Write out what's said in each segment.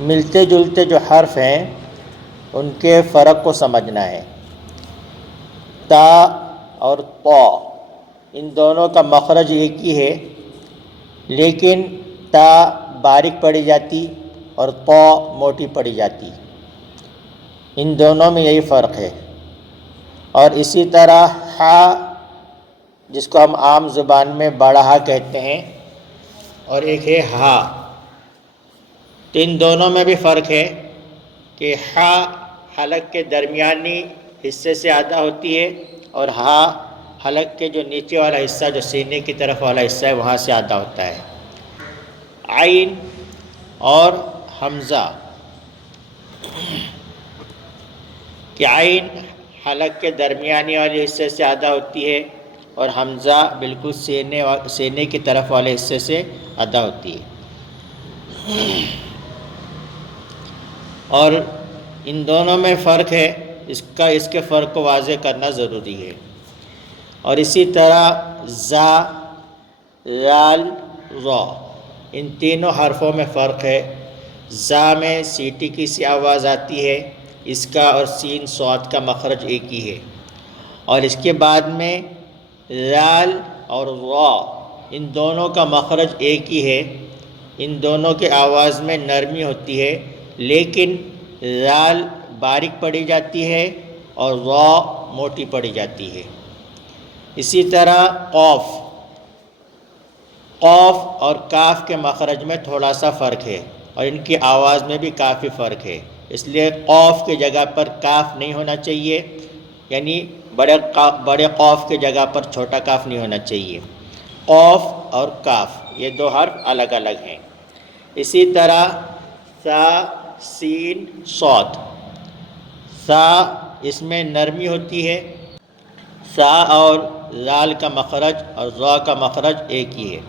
ملتے جلتے جو حرف ہیں ان کے فرق کو سمجھنا ہے۔ تا اور طا، ان دونوں کا مخرج ایک ہی ہے، لیکن تا باریک پڑھی جاتی اور طا موٹی پڑھی جاتی، ان دونوں میں یہی فرق ہے۔ اور اسی طرح ہا، جس کو ہم عام زبان میں بڑا ہا کہتے ہیں، اور ایک ہے ہا، تو ان دونوں میں بھی فرق ہے کہ ہا حلق کے درمیانی حصے سے ادا ہوتی ہے اور ہا حلق کے جو نیچے والا حصہ، جو سینے کی طرف والا حصہ ہے، وہاں سے ادا ہوتا ہے۔ عین اور حمزہ، کہ عین حلق کے درمیانی والے حصے سے ادا ہوتی ہے اور حمزہ بالکل سینے کی طرف والے حصے سے ادا ہوتی ہے۔ اور ان دونوں میں فرق ہے، اس کے فرق کو واضح کرنا ضروری ہے۔ اور اسی طرح زا، لال، را، ان تینوں حرفوں میں فرق ہے۔ زا میں سیٹی کی سی آواز آتی ہے، اس کا اور سین صاد کا مخرج ایک ہی ہے۔ اور اس کے بعد میں لال اور را، ان دونوں کا مخرج ایک ہی ہے، ان دونوں کے آواز میں نرمی ہوتی ہے، لیکن لال باریک پڑھی جاتی ہے اور را موٹی پڑھی جاتی ہے۔ اسی طرح قوف، قوف اور کاف کے مخرج میں تھوڑا سا فرق ہے اور ان کی آواز میں بھی کافی فرق ہے، اس لیے قوف کی جگہ پر کاف نہیں ہونا چاہیے، یعنی بڑے قوف کی جگہ پر چھوٹا کاف نہیں ہونا چاہیے۔ قوف اور کاف یہ دو حرف الگ الگ ہیں۔ اسی طرح سا، سین، صاد، سا اس میں نرمی ہوتی ہے، سا اور لال کا مخرج اور را کا مخرج ایک ہی ہے۔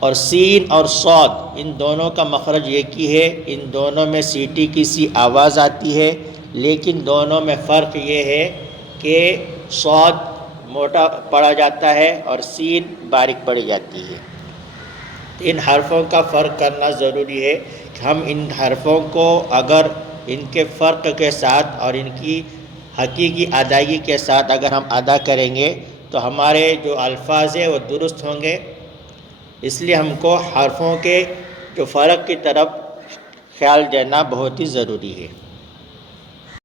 اور سین اور صاد، ان دونوں کا مخرج ایک ہی ہے، ان دونوں میں سیٹی کی سی آواز آتی ہے، لیکن دونوں میں فرق یہ ہے کہ صاد موٹا پڑھا جاتا ہے اور سین باریک پڑھی جاتی ہے۔ ان حرفوں کا فرق کرنا ضروری ہے کہ ہم ان حرفوں کو اگر ان کے فرق کے ساتھ اور ان کی حقیقی ادائیگی کے ساتھ اگر ہم ادا کریں گے تو ہمارے جو الفاظ ہیں وہ درست ہوں گے۔ اس لیے ہم کو حرفوں کے جو فرق کی طرف خیال دینا بہت ہی ضروری ہے۔